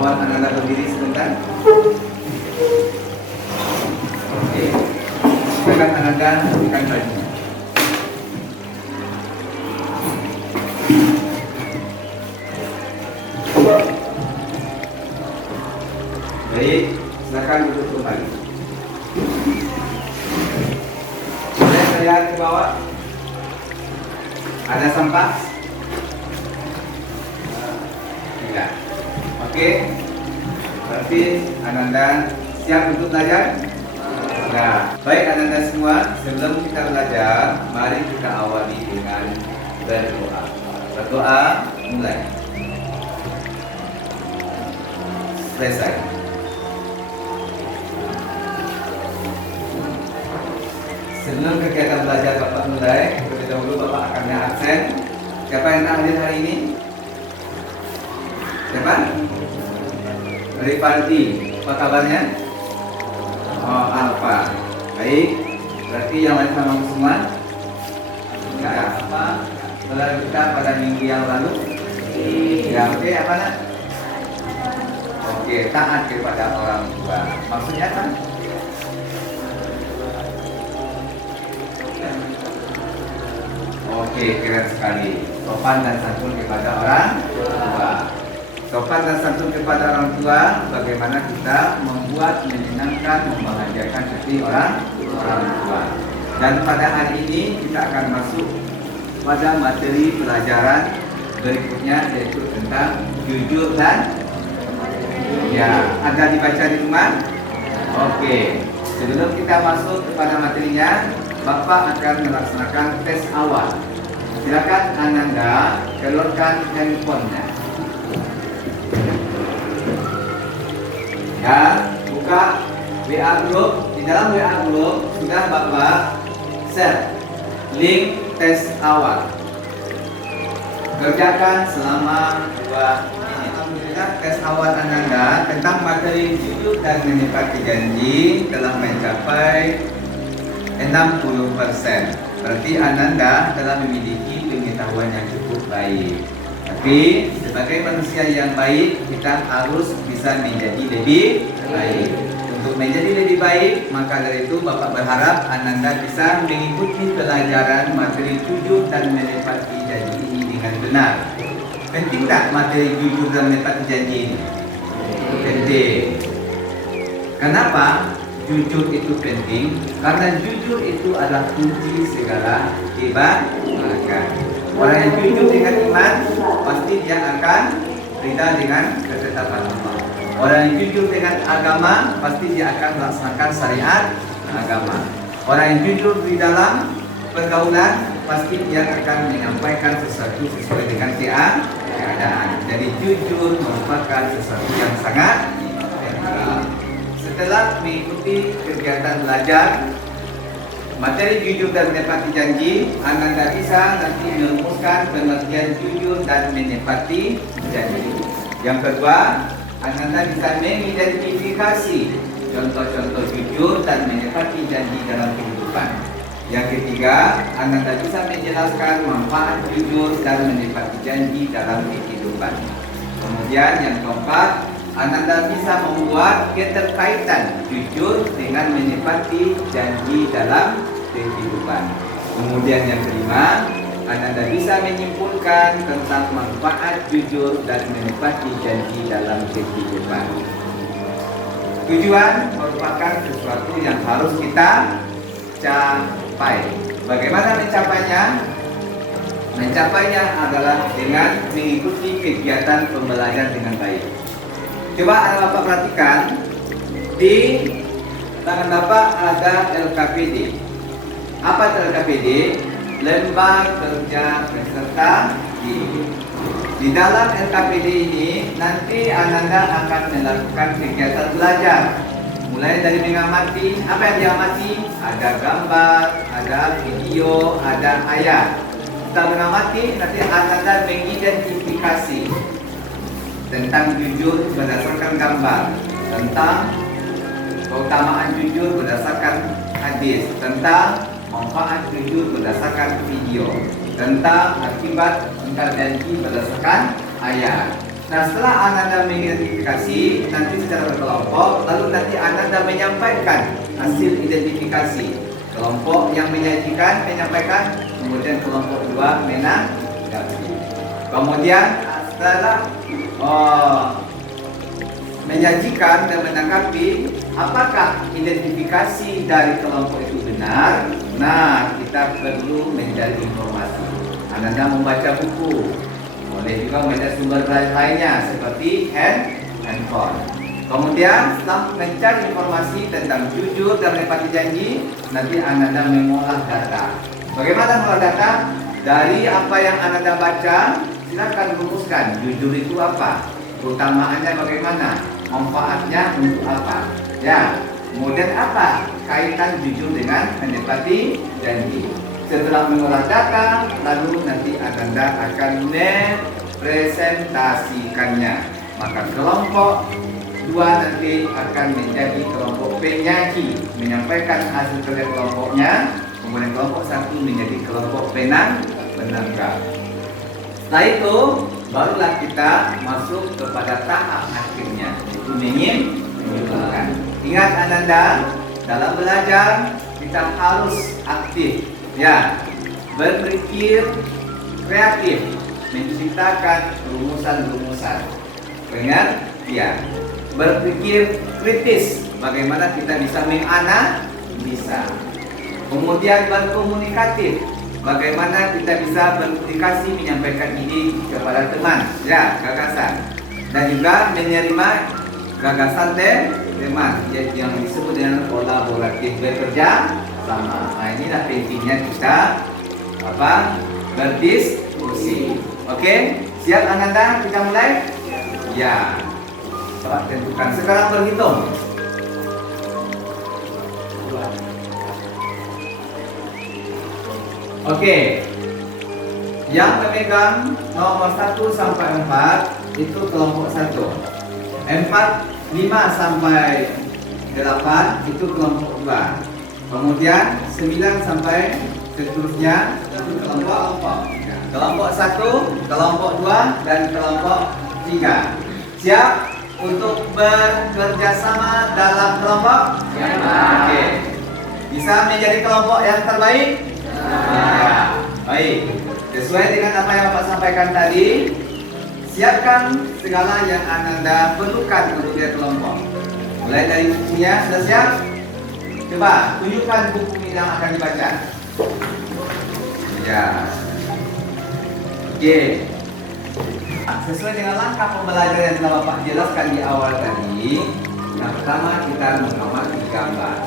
Mohon Ananda berdiri sebentar. Oke. Silakan Ananda bukan bajunya. Baik, silakan duduk kembali. Boleh saya lihat ke bawah? Ada sampah? Tidak. Oke. Berarti Ananda siap untuk belajar? Nah, baik Ananda semua, sebelum kita belajar, mari kita awali dengan berdoa. Berdoa, mulai. Selesai. Sebelum kegiatan belajar Bapak mulai, terlebih dahulu Bapak akan absen. Siapa yang tak hadir hari ini? Siapa? Rifaldi. Apa kabarnya? Oh, Alfa. Baik. Berarti yang lain sama semua? Enggak apa? Setelah kita pada minggu yang lalu? Ya, oke. Apa nak? Oke, taat kepada orang tua. Maksudnya apa? Oke, keren sekali. Sopan dan santun kepada orang tua. Sopan dan santun kepada orang tua, bagaimana kita membuat menyenangkan, membahagiakan hati orang tua. Dan pada hari ini kita akan masuk pada materi pelajaran berikutnya, yaitu tentang jujur dan ya, ada dibaca di rumah. Oke, sebelum kita masuk kepada materinya, Bapak akan melaksanakan tes awal. Silakan Ananda keluarkan handphonenya. Ya, buka WA group. Di dalam WA group sudah Bapak share link tes awal. Kerjakan selama 2 menit. Alhamdulillah, tes awal Ananda tentang materi jujur dan menepati janji telah mencapai 60%. Berarti Ananda telah memiliki pengetahuan yang cukup baik. Tapi sebagai manusia yang baik, kita harus bisa menjadi lebih baik. Untuk menjadi lebih baik, maka dari itu Bapak berharap Ananda bisa mengikuti pelajaran materi jujur dan menepati janji ini dengan benar. Penting tak materi jujur dan menepati janji ini? Penting. Kenapa? Jujur itu penting karena jujur itu adalah kunci segala kebaikan. Orang yang jujur dengan iman pasti dia akan ridha dengan ketetapan Allah. Orang yang jujur dengan agama pasti dia akan melaksanakan syariat agama. Orang yang jujur di dalam pergaulan pasti dia akan menyampaikan sesuatu sesuai dengan keadaan. Jadi jujur merupakan sesuatu yang sangat penting. Setelah mengikuti kegiatan belajar materi jujur dan menepati janji, Ananda bisa nanti merumuskan pengertian jujur dan menepati janji. Yang kedua, Ananda bisa mengidentifikasi contoh-contoh jujur dan menepati janji dalam kehidupan. Yang ketiga, Ananda bisa menjelaskan manfaat jujur dan menepati janji dalam kehidupan. Kemudian yang keempat, Ananda bisa membuat keterkaitan jujur dengan menepati janji dalam kehidupan. Kemudian yang kelima, Ananda bisa menyimpulkan tentang manfaat jujur dan menepati janji dalam kehidupan. Tujuan merupakan sesuatu yang harus kita capai. Bagaimana mencapainya? Mencapainya adalah dengan mengikuti kegiatan pembelajaran dengan baik. Coba Bapak perhatikan, di tangan Bapak ada LKPD. Apa itu LKPD? Lembar Kerja Peserta Didik. Di dalam LKPD ini nanti Ananda akan melakukan kegiatan belajar. Mulai dari mengamati, apa yang diamati? Ada gambar, ada video, ada ayat. Setelah mengamati, nanti Ananda mengidentifikasi tentang jujur berdasarkan gambar, tentang keutamaan jujur berdasarkan hadis, tentang manfaat jujur berdasarkan video, tentang akibat ingkar janji berdasarkan ayat. Nah, setelah Ananda mengidentifikasi nanti secara berkelompok, lalu nanti Ananda menyampaikan hasil identifikasi. Kelompok yang menyampaikan, kemudian kelompok dua menanggapi. Kemudian setelah menyajikan dan menanggapi, apakah identifikasi dari kelompok itu benar? Nah, kita perlu mencari informasi. Ananda membaca buku, boleh juga melihat sumber lainnya seperti handphone. Kemudian setelah mencari informasi tentang jujur dan menepati janji, nanti Ananda mengolah data. Bagaimana mengolah data? Dari apa yang Ananda baca, silakan rumuskan jujur itu apa, keutamaannya bagaimana, manfaatnya untuk apa. Ya, kemudian apa kaitan jujur dengan menepati janji. Setelah mengolah data, lalu nanti Ananda akan mempresentasikannya. Maka kelompok dua nanti akan menjadi kelompok penyaji, menyampaikan hasil kerja kelompoknya. Kemudian kelompok satu menjadi kelompok penanggap. Setelah itu, barulah kita masuk kepada tahap akhirnya, itu menyimpulkan. Ingat Ananda, dalam belajar kita harus aktif. Ya, berpikir kreatif, menciptakan rumusan-rumusan. Ingat, ya, berpikir kritis, bagaimana kita bisa menganalisa. Kemudian berkomunikatif, bagaimana kita bisa berkomunikasi menyampaikan ide kepada teman, ya, gagasan. Dan juga menerima gagasan teman, yang disebut dengan kolaboratif, bekerja sama. Nah, inilah pentingnya kita berdiskusi. Oke, siap Ananda? Kita mulai? Ya. Tentukan. Sekarang berhitung. Oke. Yang memegang nomor 1 sampai 4 itu kelompok 1. 4, 5 sampai 8 itu kelompok 2. Kemudian 9 sampai seterusnya itu kelompok 1, kelompok 2 dan kelompok 3. Siap untuk bekerja sama dalam kelompok? Oke. Bisa menjadi kelompok yang terbaik? Ya. Baik. Sesuai dengan apa yang Bapak sampaikan tadi, siapkan segala yang Ananda perlukan untuk dia kelompok. Mulai dari bukunya, sudah siap? Coba tunjukkan buku yang akan dibaca. Ya. Oke. Sesuai dengan langkah pembelajaran yang telah Bapak jelaskan di awal tadi, yang pertama kita mengamati gambar.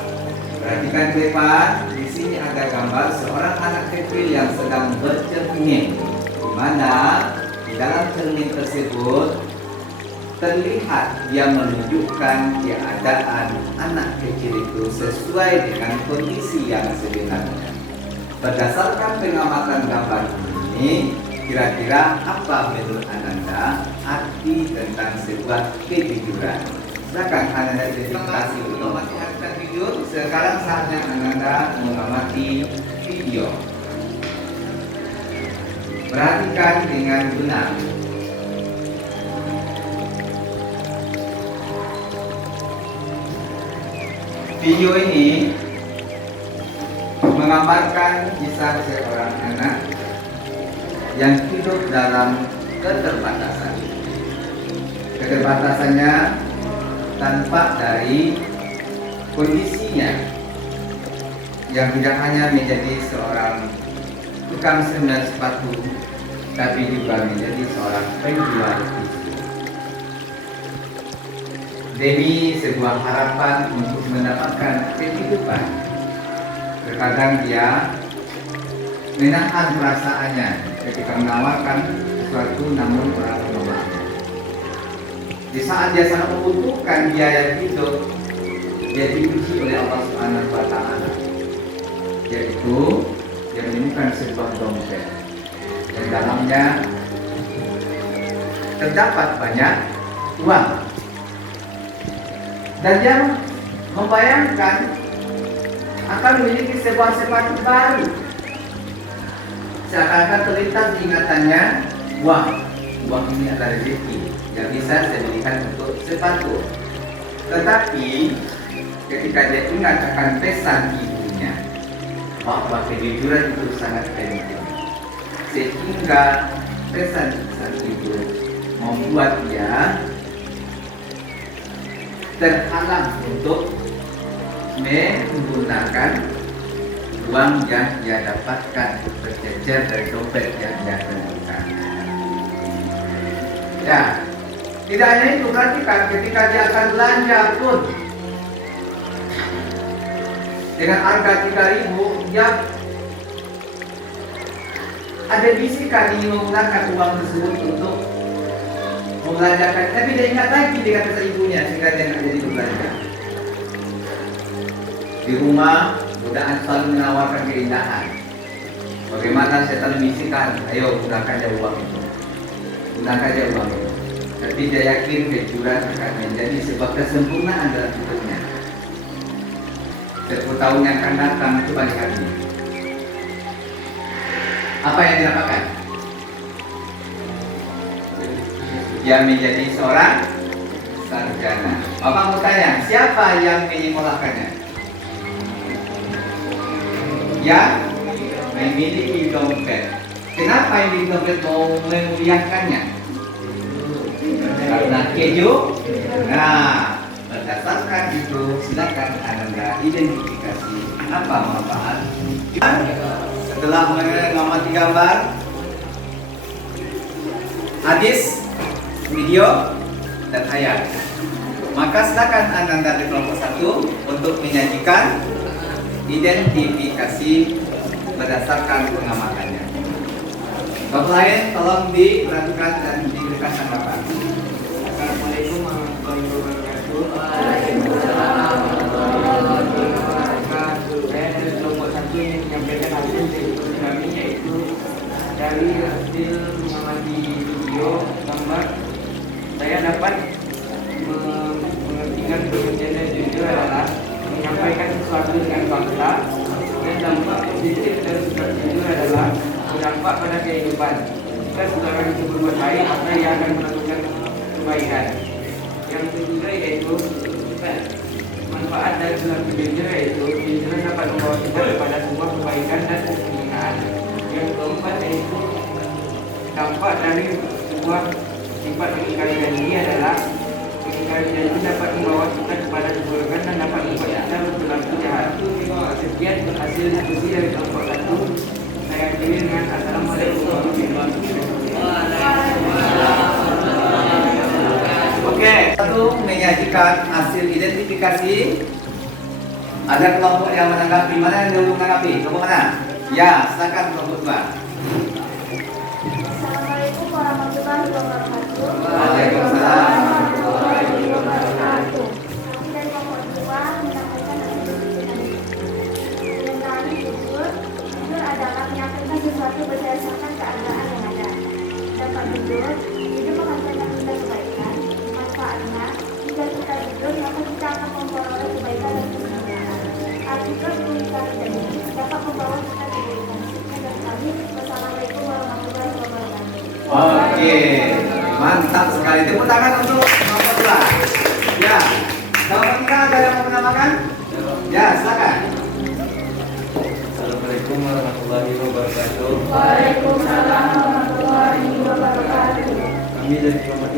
Perhatikan ke depan, di sini ada gambar seorang anak kecil yang sedang bercermin, di mana di dalam cermin tersebut terlihat dia menunjukkan keadaan anak kecil itu sesuai dengan kondisi yang sebenarnya. Berdasarkan pengamatan gambar ini, kira-kira apa menurut Ananda arti tentang sebuah kejujuran? Silakan Ananda identifikasi untuk memastikan jujur. Sekarang saatnya Ananda mengamati video. Perhatikan dengan benar. Video ini menggambarkan kisah seorang anak yang hidup dalam keterbatasan. Keterbatasannya tampak dari kondisinya yang tidak hanya menjadi seorang tukang semir sepatu, tapi juga menjadi seorang penjual tisu. Demi sebuah harapan untuk mendapatkan kehidupan, terkadang dia menahan perasaannya ketika menawarkan sesuatu namun orang menolak. Di saat dia sangat membutuhkan biaya hidup, dia diuji oleh Allah Subhanahu wa Ta'ala, yaitu dia menemukan sebuah dompet yang dalamnya terdapat banyak uang, dan dia membayangkan akan memiliki sebuah sepatu baru. Seakan-akan terlintas di ingatannya, wah, uang ini adalah rezeki. yang bisa saya belikan untuk sepatu. Tetapi ketika dia ingat akan pesan ibunya bahwa kejujuran itu sangat penting, sehingga pesan ibu membuat dia terhalang untuk menggunakan uang yang dia dapatkan berjejer dari dompet yang dia temukan. Ya, tidak hanya itu, perhatikan ketika dia akan belanja pun dengan harga 3.000, dia ada bisikan ingin menggunakan uang tersebut untuk membelanjakan, tapi dia ingat lagi dengan kata ibunya sehingga dia tidak jadi berbelanja. Di rumah, godaan selalu menawarkan keindahan. Bagaimana saya selalu bisikan, ayo gunakan aja uang itu, gunakan aja uang itu. Tapi dia yakin kejujuran akan menjadi sebuah kesempurnaan dalam hidupnya. 10 tahun yang akan datang itu balik lagi. Apa yang didapatkan? Dia menjadi seorang sarjana. Bapak mau tanya, siapa yang menyekolahkannya? Yang memiliki dompet. Kenapa yang memiliki dompet mau memuliakannya? Karena keju. Nah, berdasarkan itu silakan Anda identifikasi apa manfaat. Setelah mengamati gambar, hadis, video, dan ayat, maka silakan Anda dari kelompok 1 untuk menyajikan identifikasi berdasarkan pengamatannya. Bapak lain tolong diperhatikan dan diberikan tanggapan. Assalamualaikum warahmatullahi wabarakatuh. Waalaikumsalam warahmatullahi wabarakatuh. Saya dari kelompok 1 yang menyampaikan hasil dari kami, yaitu dari hasil mengamati video gambar, saya dapat mengertikan pengertian dan jujur adalah menyampaikan sesuatu dengan fakta, dan dampak positif dari sikap jujur adalah berdampak pada kehidupan. Jika seseorang itu berbuat baik, maka ia akan melakukan kebaikan. Yang kedua yaitu manfaat dari sikap jujur, yaitu kejujuran dapat membawa kita kepada sebuah kebaikan dan kemuliaan. Yang keempat yaitu dampak dari sebuah sifat mengingkari janji adalah mengingkari janji dapat membawa kita kepada keburukan dan dapat membuat kita berlaku jahat. Sekian hasil diskusi dari kelompok 1. Saya akhiri dengan Assalamualaikum warahmatullahi wabarakatuh. Oke, satu menyajikan hasil identifikasi. Ada kelompok yang menanggapi. Mana yang dulu menanggapi? Kelompok mana? Ya, silakan kelompok 2. Assalamualaikum warahmatullahi wabarakatuh. Waalaikumsalam warahmatullahi wabarakatuh. Kami dari kelompok 2 menyampaikan yang kami jujur. Jujur adalah menyampaikan sesuatu berdasarkan keadaan yang ada. Dapat jujur, hidup akan banyak kita kebaikan. Manfaatnya, jika kita jujur, maka kita akan memperoleh kebaikan dan kemuliaan. Artikel mengingkari janji dapat membawa kita kebaikan. Dan kami, wassalamualaikum warahmatullahi wabarakatuh. Oke, mantap sekali. Tepuk tangan untuk kelompok 2. Ya, kelompok 3 ada yang mau menamakan? Ya, silakan. Assalamualaikum warahmatullahi wabarakatuh. Waalaikumsalam warahmatullahi wabarakatuh. Kami dari kelompok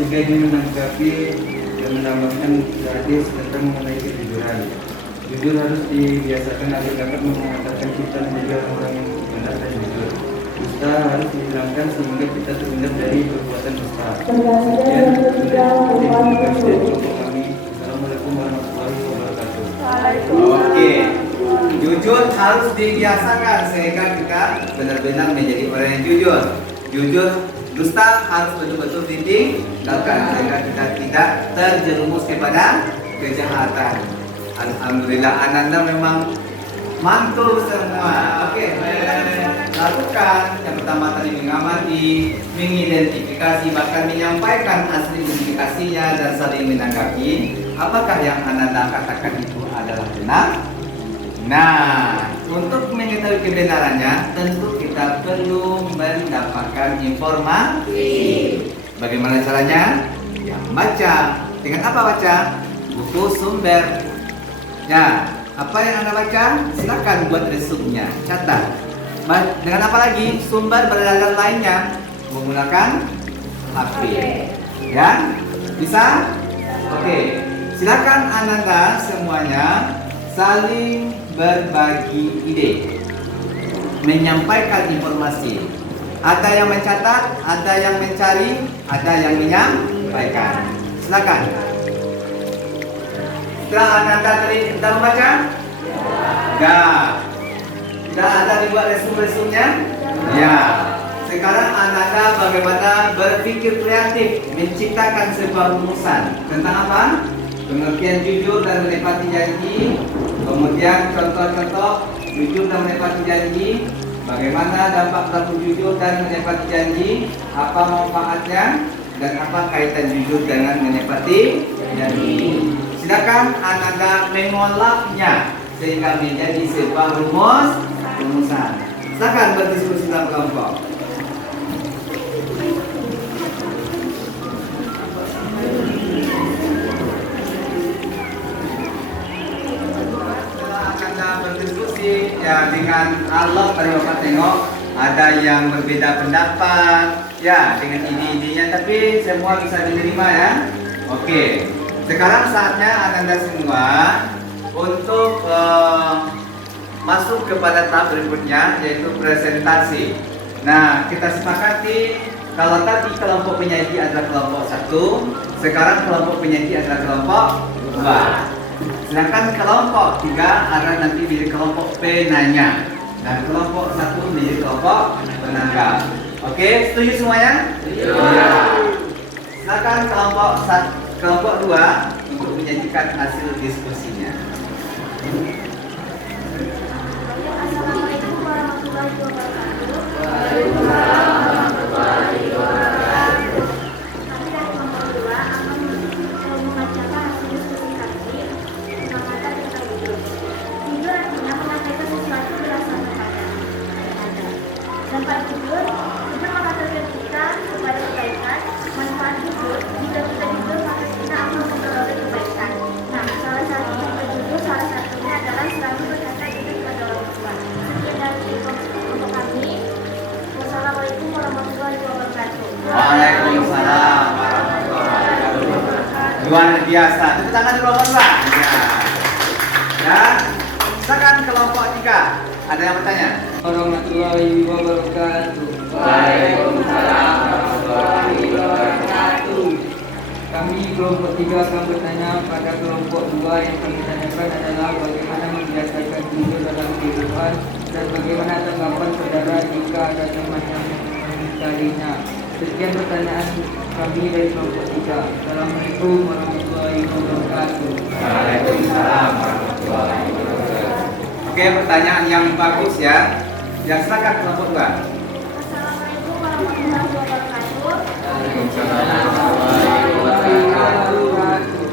3 ini menanggapi dan menambahkan hadis tentang mengenai kejujuran. Jujur harus dibiasakan agar dapat mengantarkan kita menjadi orang yang benar dan jujur. Dusta harus dihilangkan sehingga kita terhindar dari perbuatan dusta. Sekian identifikasi dari kelompok kami. Assalamualaikum warahmatullahi wabarakatuh. Oke, jujur harus dibiasakan sehingga kita benar-benar menjadi orang yang jujur. Jujur, dusta harus betul-betul ditinggalkan sehingga kita tidak terjerumus kepada kejahatan. Alhamdulillah, Ananda memang mantul semua. Oke, lakukan yang pertama tadi mengamati, mengidentifikasi, bahkan menyampaikan hasil identifikasinya dan saling menanggapi. Apakah yang Ananda katakan itu adalah benar? Nah, untuk mengetahui kebenarannya, tentu kita perlu mendapatkan informasi. Bagaimana caranya? Ya, baca. Dengan apa baca? Buku sumber. Ya, apa yang Anda baca? Silakan buat resumnya, catat. Dengan apa lagi? Sumber berdasarkan lainnya menggunakan HP. Ya, bisa? Oke. Silakan Anda semuanya saling berbagi ide, menyampaikan informasi. Ada yang mencatat, ada yang mencari, ada yang menyampaikan. Silakan. Setelah Anda tadi kita membaca? Ya. Sudah ada dibuat resum-resumnya? Ya. Sekarang Anda bagaimana berpikir kreatif, menciptakan sebuah rumusan tentang apa? Pengertian jujur dan menepati janji. Kemudian contoh-contoh jujur dan menepati janji. Bagaimana dampak berlaku jujur dan menepati janji? Apa manfaatnya? Dan apa kaitan jujur dengan menepati janji? Silakan Anda mengolahnya sehingga menjadi sebuah rumusan. Silakan berdiskusi dalam kelompok. Berdiskusi ya dengan Allah. Tadi Bapak tengok ada yang berbeda pendapat ya dengan ide-idenya, tapi semua bisa diterima ya. Oke, sekarang saatnya Anda semua untuk masuk kepada tahap berikutnya, yaitu presentasi. Nah, kita sepakati kalau tadi kelompok penyaji adalah kelompok 1, sekarang kelompok penyaji adalah kelompok 2. Sedangkan kelompok 3 akan nanti menjadi kelompok penanya dan kelompok 1 menjadi kelompok penanggap. Oke, setuju semuanya? Iya. Silakan kelompok 2 untuk menyajikan hasil diskusinya. Assalamualaikum warahmatullahi wabarakatuh. Kami dari kelompok 2 akan membacakan hasil diskusi kami. Jujur artinya menyampaikan sesuatu berdasarkan pada. Dampak jujur mengatakan kita kepada kebaikan. Manfaat jujur, jika kita jujur maka kita akan memperoleh kebaikan. Nah, salah satu contoh jujur salah satunya adalah selalu berkata jujur kepada orang tua. Sekian dari untuk kami. Wassalamualaikum warahmatullahi wabarakatuh. Waalaikumsalam warahmatullahi wabarakatuh. Luar biasa. Tepuk tangan dulu Bapak. Ya, silakan kelompok 3. Ada yang bertanya? Warahmatullahi wabarakatuh. Waalaikumsalam warahmatullahi wabarakatuh. Kami kelompok 3 akan bertanya pada kelompok 2. Yang kami tanyakan adalah bagaimana membiasakan jujur dalam kehidupan dan bagaimana tanggapan saudara jika ada teman yang mengingkarinya. Sekian pertanyaan kami dari kelompok 3. Assalamualaikum warahmatullahi wabarakatuh. Waalaikumsalam warahmatullahi wabarakatuh. Oke, pertanyaan yang bagus ya. Ya, silakan kelompok 2. Assalamualaikum warahmatullahi wabarakatuh. Waalaikumsalam warahmatullahi wabarakatuh.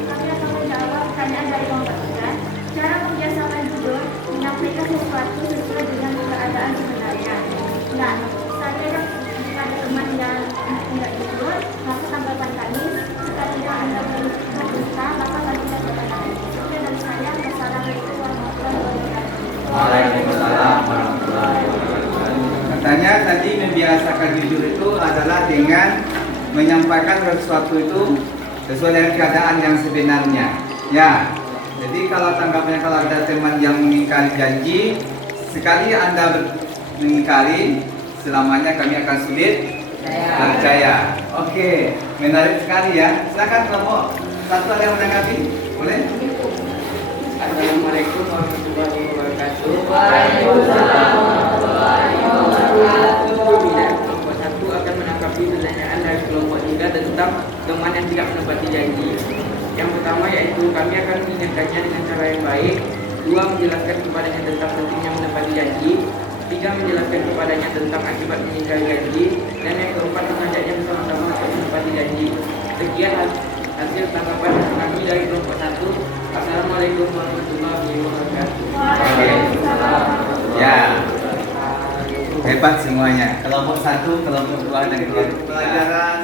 Kami akan menjawab pertanyaan dari kelompok 3. Cara membiasakan jujur menyampaikan sesuatu sesuai dengan keadaan sebenarnya. Nah, saya jika ada teman yang tidak jujur, maka tanggapan kami jika tidak ada berdusta, maka kami tidak berkata. Sekian dari saya. Wassalamualaikum warahmatullahi wabarakatuh. Waalaikumsalam warahmatullahi wabarakatuh. Katanya tadi membiasakan jujur itu adalah dengan menyampaikan sesuatu itu sesuai dengan keadaan yang sebenarnya. Ya. Jadi kalau tanggapannya kalau ada teman yang mengingkari janji, sekali Anda mengingkari, selamanya kami akan sulit percaya. Oke, menarik sekali ya. Silakan kelompok 1 ada yang menanggapi? Boleh? Assalamualaikum warahmatullahi wabarakatuh. Waalaikumsalam warahmatullahi wabarakatuh. Kelompok 1 akan menanggapi pertanyaan dari kelompok 3 tentang teman yang tidak menepati janji. Yang pertama yaitu kami akan mengingatkannya dengan cara yang baik. 2. Menjelaskan kepadanya tentang pentingnya menepati janji. 3. Menjelaskan kepadanya tentang akibat mengingkari janji. Dan yang keempat mengajaknya bersama-sama untuk menepati janji. Sekian hasil tanggapan kami dari kelompok 1. Assalamualaikum warahmatullahi wabarakatuh. Ya, hebat semuanya. Kelompok 1, kelompok 2 dan kelompok pelajaran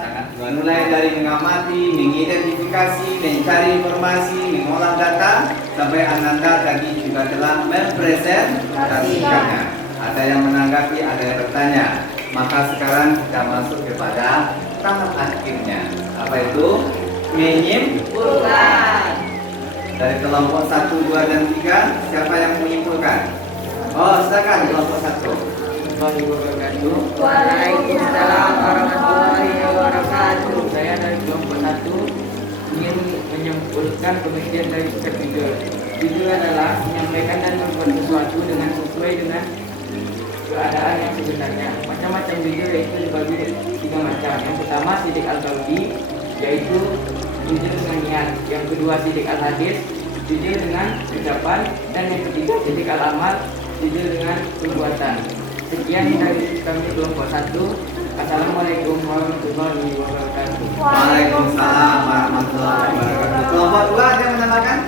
mulai dari mengamati, mengidentifikasi, mencari informasi, mengolah data sampai Ananda tadi juga telah mempresentasikannya. Ada yang menanggapi, ada yang bertanya. Maka sekarang kita masuk kepada tahap akhirnya. Apa itu? Menyimpulkan. Dari kelompok 1, 2, dan 3, siapa yang menyimpulkan? Oh, silakan kelompok 1. Waalaikumsalam warahmatullahi wabarakatuh. Saya dari kelompok 1 ingin menyimpulkan pengertian dari sikap jujur. Jujur adalah menyampaikan dan berbuat sesuatu dengan sesuai dengan keadaan yang sebenarnya. Macam-macam jujur yaitu dibagi 3 macam. Yang pertama sidik al-qalbi, yaitu jujur dengan niat. Yang kedua sidik al-hadis, jujur dengan ucapan. Dan yang ketiga sidik al-amal, jujur dengan perbuatan. Sekian dari kami kelompok 1. Assalamualaikum warahmatullahi wabarakatuh. Waalaikumsalam warahmatullahi wabarakatuh. Kelompok 2 ada yang menambahkan?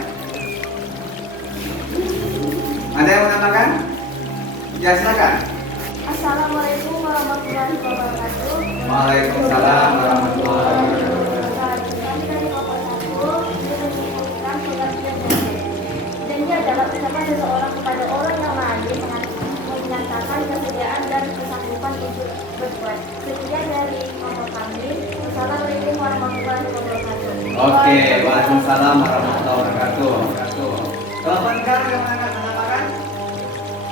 Ada yang menambahkan? Ya, silakan. Assalamualaikum warahmatullahi wabarakatuh. Waalaikumsalam warahmatullahi wabarakatuh. Kami dari kelompok 1 ingin menyimpulkan pengertian janji. Janji adalah ucapan seseorang kepada orang yang lain menyatakan kesediaan dan kesanggupan untuk berbuat. Sekian dari kelompok kami. Wassalamualaikum warahmatullahi wabarakatuh. Oke, waalaikumsalam warahmatullahi wabarakatuh. Kelompok 3 ada yang menambahkan?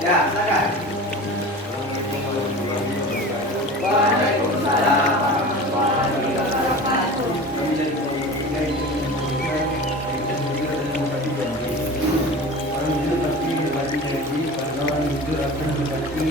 Ya, silakan. Waalaikumsalam warahmatullahi wabarakatuh. Kami dari kelompok 3 ingin menyampaikan kaitan jujur dan menepati janji. Orang jujur pasti menepati janji karena orang jujur akan menepati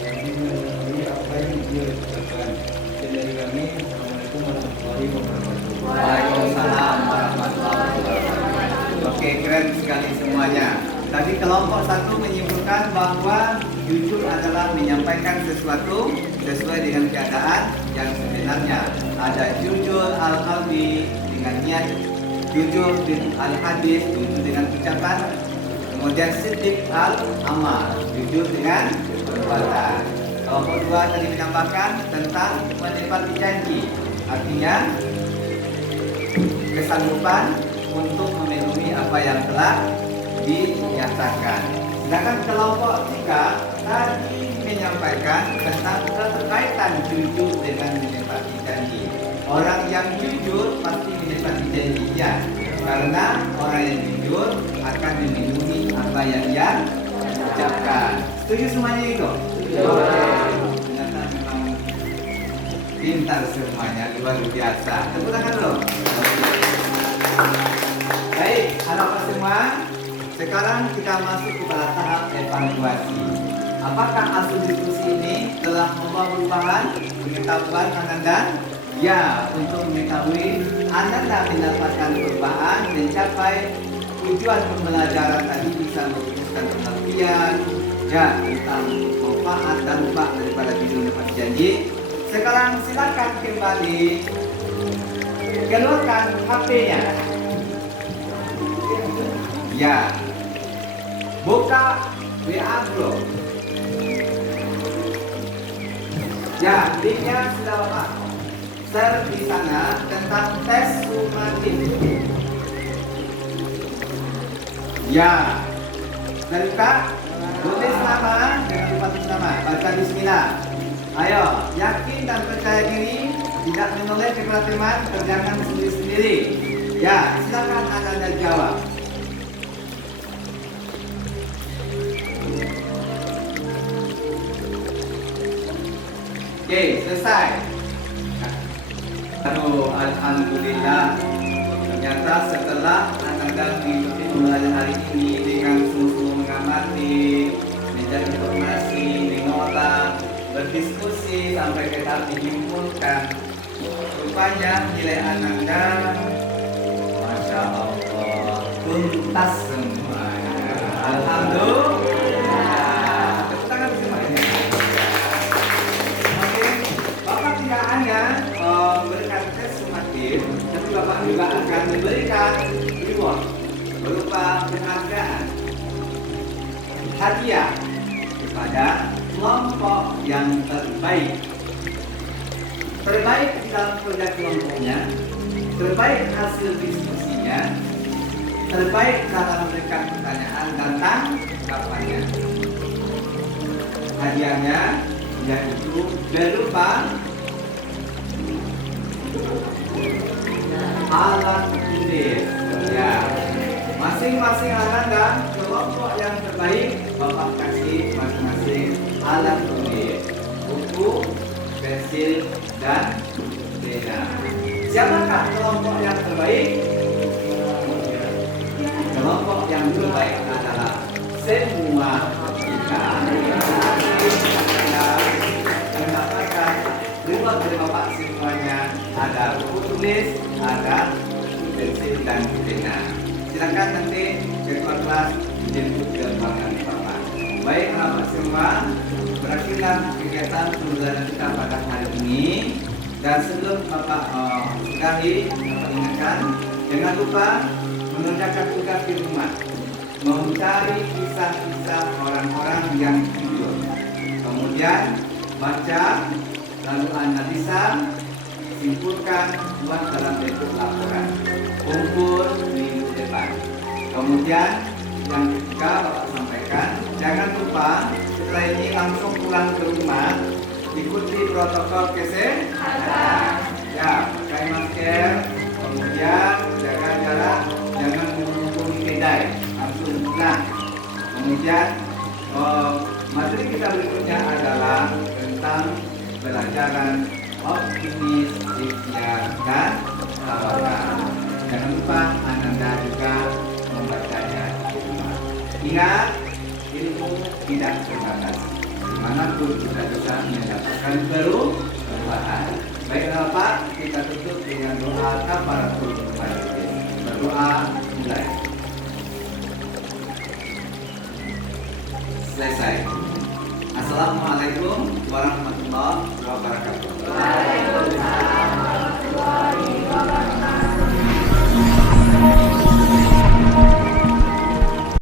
janji memenuhi apa yang dia ucapkan. Sekian dari kami. Assalamualaikum warahmatullahi wabarakatuh. Waalaikumsalam warahmatullahi wabarakatuh. Oke, keren sekali semuanya. Tadi kelompok 1 menyimpulkan bahwa jujur adalah menyampaikan sesuatu sesuai dengan keadaan yang sebenarnya. Ada jujur al-qalbi dengan niat, jujur al-hadis, jujur dengan ucapan, kemudian siddiq al-amal, jujur dengan perbuatan. Kelompok 2 tadi menambahkan tentang menepati janji, artinya kesanggupan untuk memenuhi apa yang telah dinyatakan. Sedangkan kelompok 3 tadi menyampaikan tentang keterkaitan jujur dengan menepati janji. Orang yang jujur pasti menepati janjinya, karena orang yang jujur akan memenuhi apa yang ia ucapkan. Setuju semuanya itu? Ternyata memang pintar semuanya, luar biasa. Tepuk tangan dulu. Baik, harapan semua. Sekarang kita masuk kepada tahap evaluasi. Apakah hasil diskusi ini telah membawa perubahan pengetahuan Ananda? Ya, untuk mengetahui Ananda mendapatkan perubahan mencapai tujuan pembelajaran tadi bisa merumuskan pengertian ya tentang manfaat dan dampak daripada jujur menepati janji. Sekarang silakan kembali keluarkan HP-nya. Ya, buka WA Group. Ya, linknya sudah Bapak share di sana tentang tes sumatif. Ya, Naruka, tulis nama dengan lupa tulis nama. Baca Bismillah. Ayo, yakin dan percaya diri, tidak menoleh kepada teman, kerjakan sendiri-sendiri. Ya, silakan Anda jawab. Oke, selesai. Aduh, alhamdulillah. Ternyata setelah Anda mengikuti pembelajaran hari ini dengan sungguh-sungguh mengamati, mencari informasi, mengolah, berdiskusi sampai kita menyimpulkan, rupanya nilai Anda, masya Allah, tuntas semuanya. Alhamdulillah. Tepuk tangan semuanya. Bapak tidak hanya memberikan tes sumatif, tapi Bapak juga akan memberikan reward berupa penghargaan, hadiah kepada kepada kelompok yang terbaik. Terbaik di dalam kerja kelompoknya, terbaik hasil diskusinya, terbaik dalam memberikan pertanyaan dan tanggapannya. Hadiahnya yaitu berupa alat tulis. Ya, masing-masing anak dan kelompok yang terbaik Bapak kasih masing-masing alat tulis, buku, pensil, dan pena. Siapakah kelompok yang terbaik? Kelompok yang terbaik adalah semua kita. Mendapatkan reward dari Bapak semuanya, ada buku tulis, ada pensil dan pena. Silakan nanti ketua kelas dijemput ke ruangan Bapak. Baik Bapak semua, berakhirlah kegiatan pembelajaran kita pada hari ini. Dan sebelum Bapak sudahi, Bapak ingatkan, jangan lupa mengerjakan tugas di rumah, mencari kisah-kisah orang-orang yang jujur. Kemudian baca, lalu analisa, simpulkan, buat dalam bentuk laporan. Kumpul minggu depan. Kemudian yang ketiga Bapak sampaikan, jangan lupa setelah ini langsung pulang ke rumah, ikuti protokol kesehatan. Ya, pakai masker, kemudian jaga jarak, jangan menghubungi kedai, langsung pulang. Kemudian materi kita berikutnya adalah tentang pelajaran optimis, ikhtiar, dan tawakal. Jangan lupa Ananda juga membacanya di rumah. Ingat, ilmu tidak terbatas. Dimanapun kita bisa mendapatkan perubahan. Baiklah Pak, kita tutup dengan doa kafaratul majlis. Berdoa mulai. Selesai. Assalamualaikum warahmatullahi wabarakatuh.